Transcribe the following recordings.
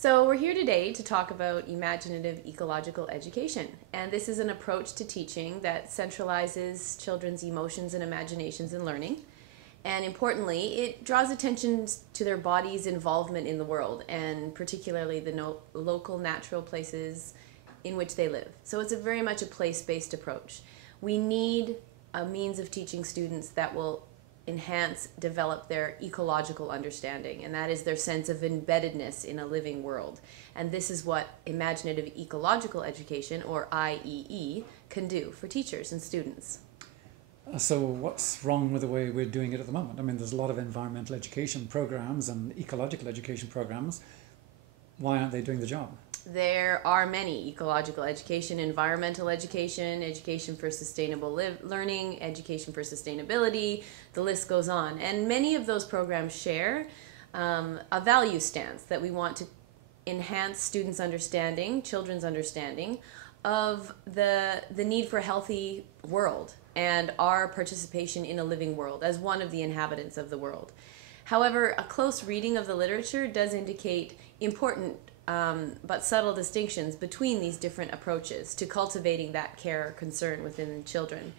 So we're here today to talk about imaginative ecological education. And this is an approach to teaching that centralizes children's emotions and imaginations in learning. And importantly, it draws attention to their body's involvement in the world, and particularly the local natural places in which they live. So it's very much a place-based approach. We need a means of teaching students that will develop their ecological understanding, and that is their sense of embeddedness in a living world. And this is what imaginative ecological education, or IEE, can do for teachers and students. So what's wrong with the way we're doing it at the moment? I mean, there's a lot of environmental education programs and ecological education programs. Why aren't they doing the job? There are many: ecological education, environmental education, education for sustainable learning, education for sustainability, the list goes on. And many of those programs share a value stance that we want to enhance students' understanding, children's understanding of the need for a healthy world and our participation in a living world as one of the inhabitants of the world. However, a close reading of the literature does indicate important but subtle distinctions between these different approaches to cultivating that care or concern within children.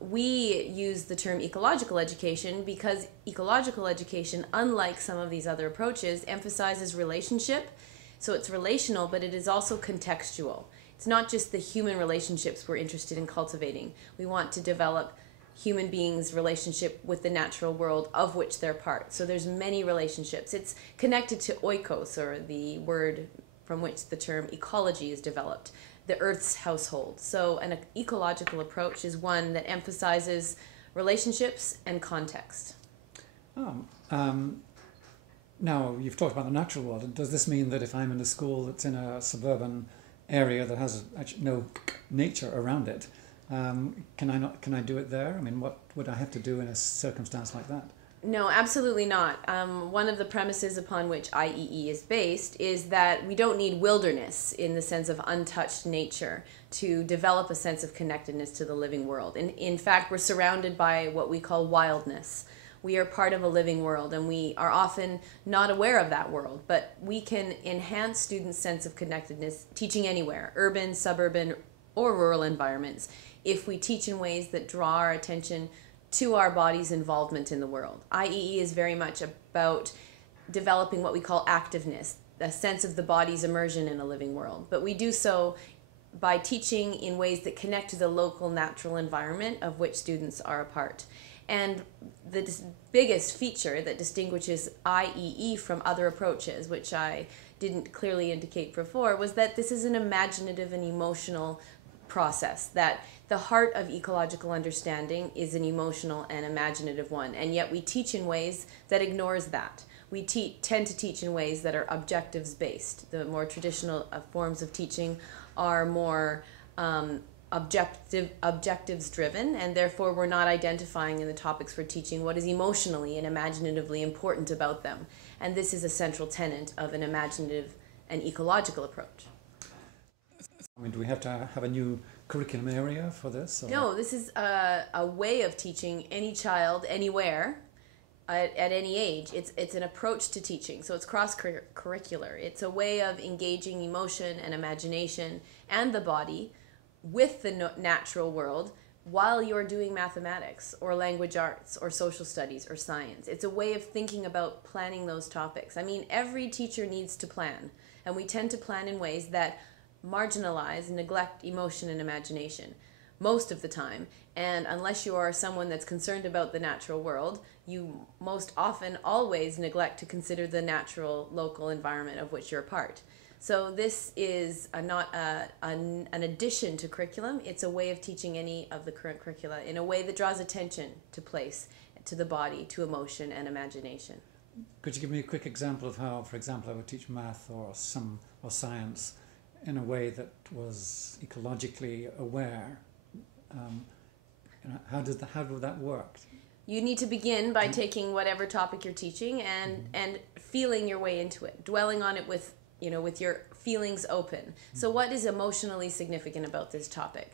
We use the term ecological education because ecological education, unlike some of these other approaches, emphasizes relationship. So it's relational, but it is also contextual. It's not just the human relationships we're interested in cultivating. We want to develop human beings' relationship with the natural world of which they're part. So there's many relationships. It's connected to oikos, or the word from which the term ecology is developed, the Earth's household. So an ecological approach is one that emphasizes relationships and context. Now, you've talked about the natural world. Does this mean that if I'm in a school that's in a suburban area that has actually no nature around it, can I do it there? I mean, what would I have to do in a circumstance like that? No, absolutely not. One of the premises upon which IEE is based is that we don't need wilderness in the sense of untouched nature to develop a sense of connectedness to the living world. And in fact, we're surrounded by what we call wildness. We are part of a living world, and we are often not aware of that world, but we can enhance students' sense of connectedness teaching anywhere, urban, suburban, or rural environments, if we teach in ways that draw our attention to our body's involvement in the world. IEE is very much about developing what we call activeness, a sense of the body's immersion in a living world. But we do so by teaching in ways that connect to the local natural environment of which students are a part. And the biggest feature that distinguishes IEE from other approaches, which I didn't clearly indicate before, was that this is an imaginative and emotional process, that the heart of ecological understanding is an emotional and imaginative one, and yet we teach in ways that ignores that. We tend to teach in ways that are objectives based. The more traditional forms of teaching are more objectives driven, and therefore we're not identifying in the topics we're teaching what is emotionally and imaginatively important about them. And this is a central tenet of an imaginative and ecological approach. I mean, do we have to have a new curriculum area for this? Or? No, this is a way of teaching any child, anywhere, at any age. It's an approach to teaching, so it's cross-curricular. It's a way of engaging emotion and imagination and the body with the natural world while you're doing mathematics or language arts or social studies or science. It's a way of thinking about planning those topics. I mean, every teacher needs to plan, and we tend to plan in ways that marginalize and neglect emotion and imagination most of the time. And unless you are someone that's concerned about the natural world, you most often always neglect to consider the natural local environment of which you're a part. So this is not an addition to curriculum. It's a way of teaching any of the current curricula in a way that draws attention to place, to the body, to emotion and imagination. Could you give me a quick example of how, for example, I would teach math or science in a way that was ecologically aware? How would that work? You need to begin by taking whatever topic you're teaching and feeling your way into it, dwelling on it with your feelings open. So what is emotionally significant about this topic?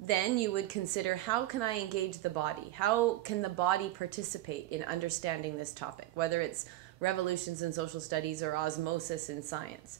Then you would consider, how can I engage the body? How can the body participate in understanding this topic? Whether it's revolutions in social studies or osmosis in science.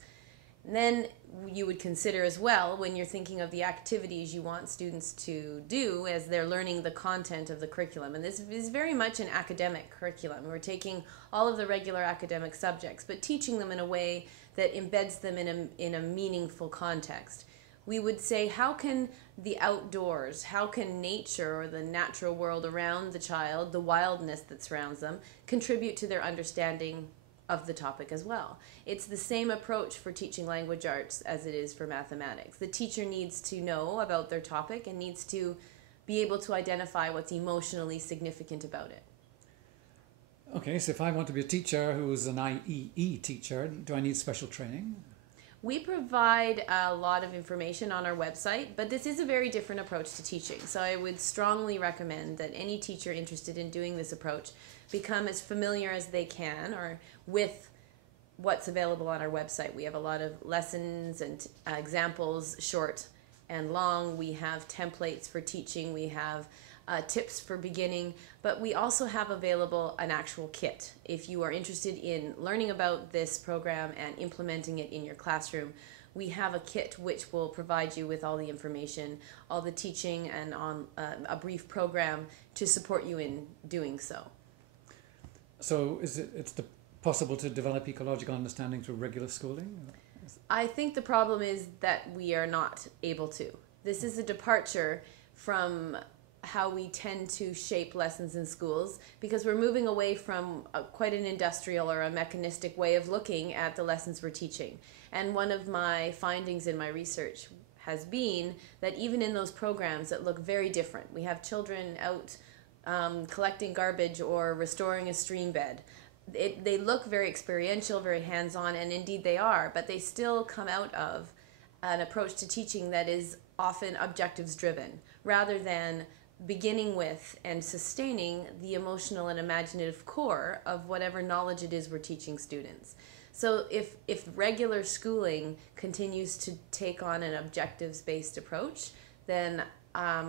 And then you would consider as well, when you're thinking of the activities you want students to do as they're learning the content of the curriculum. And this is very much an academic curriculum. We're taking all of the regular academic subjects, but teaching them in a way that embeds them in a meaningful context. We would say, how can the outdoors, how can nature or the natural world around the child, the wildness that surrounds them, contribute to their understanding of the topic as well? It's the same approach for teaching language arts as it is for mathematics. The teacher needs to know about their topic and needs to be able to identify what's emotionally significant about it. Okay, so if I want to be a teacher who's an IEE teacher, do I need special training? We provide a lot of information on our website, but this is a very different approach to teaching. So I would strongly recommend that any teacher interested in doing this approach become as familiar as they can or with what's available on our website. We have a lot of lessons and examples, short and long. We have templates for teaching. We have tips for beginning, but we also have available an actual kit. If you are interested in learning about this program and implementing it in your classroom, we have a kit which will provide you with all the information, all the teaching, and on a brief program to support you in doing so. So it's possible to develop ecological understanding through regular schooling? I think the problem is that we are not able to. This is a departure from how we tend to shape lessons in schools, because we're moving away from quite an industrial or a mechanistic way of looking at the lessons we're teaching. And one of my findings in my research has been that even in those programs that look very different, we have children out collecting garbage or restoring a stream bed. They look very experiential, very hands-on, and indeed they are, but they still come out of an approach to teaching that is often objectives driven, rather than beginning with and sustaining the emotional and imaginative core of whatever knowledge it is we're teaching students. So if regular schooling continues to take on an objectives-based approach, then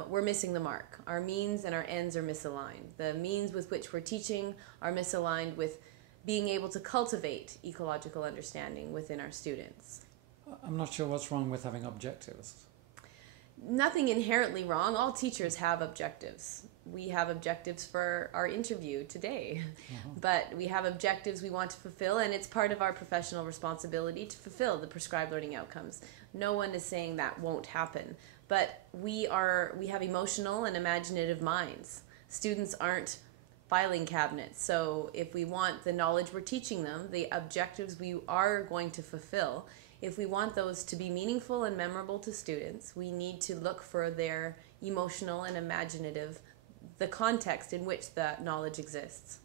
we're missing the mark. Our means and our ends are misaligned. The means with which we're teaching are misaligned with being able to cultivate ecological understanding within our students. I'm not sure what's wrong with having objectives. Nothing inherently wrong. All teachers have objectives. We have objectives for our interview today, but we have objectives we want to fulfill, and it's part of our professional responsibility to fulfill the prescribed learning outcomes. No one is saying that won't happen, but we have emotional and imaginative minds. Students aren't filing cabinets, so if we want the knowledge we're teaching them, the objectives we are going to fulfill, if we want those to be meaningful and memorable to students, we need to look for their emotional and imaginative, the context in which that knowledge exists.